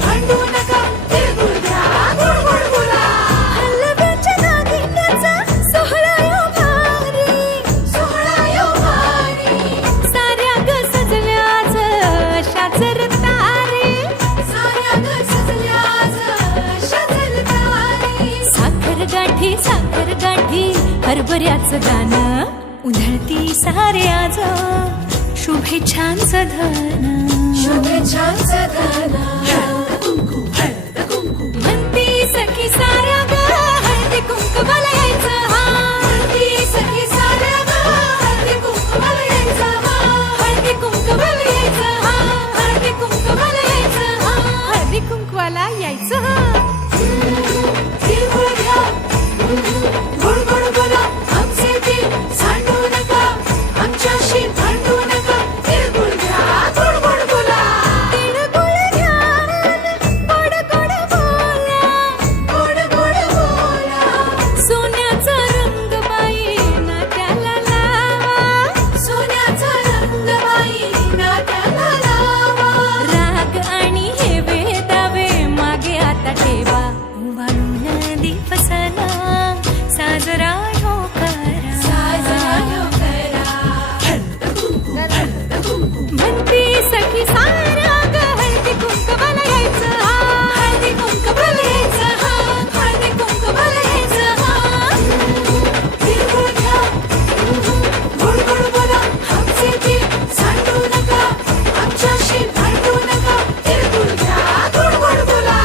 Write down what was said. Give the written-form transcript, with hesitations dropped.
भांडू नका, तिळगुळ घ्या, गोड गोड बोला. हलव्याच्या दागिन्याचा सोहळा यो भारी, सोहळा यो भारी. साऱ्या ग सजल्याच अशाच रतारी, साऱ्या ग सजल्याच अशाच रतारी. साखर गाठी हरभऱ्याचं गाणं उधळती साऱ्याच शुभेच्छांचं धन, शुभेच्छांचं धन. म्हणती सखी साऱ्या ग हळदी कुंकवाला यायचं हा, म्हणती सखी साऱ्या ग हळदी कुंकवाला यायचं हा, हळदी कुंकवाला यायचं हा, हळदी कुंकवाला यायचं हा, हळदी कुंकवाला यायचं हा. तिळगुळ घ्या, गोड गोड बोला, आमचे दिल सांडू नका, आमच्याशी भांडू नका, तिळगुळ घ्या, गोड गोड बोला. तिळगुळ घ्या, गोड गोड बोला, गोड गोड बोला. सोन्याचा रंग बाई नात्याला लावा, सोन्याचा रंग बाई नात्याला लावा. राग आणि हे वेदावे मागे आता ठेवा, उभारून दीपसना साजरा हो करा, साजरा हो करा. म्हणती सखी साऱ्या ग हळदी कुंकवाला यायचं हा, हळदी कुंकवाला यायचं हा, हळदी कुंकवाला यायचं हा. तिळगुळ घ्या, गोड गोड बोला, आमचे दिल सांडू नका, आमच्याशी भांडू नका, तिळगुळ घ्या, गोड गोड बोला.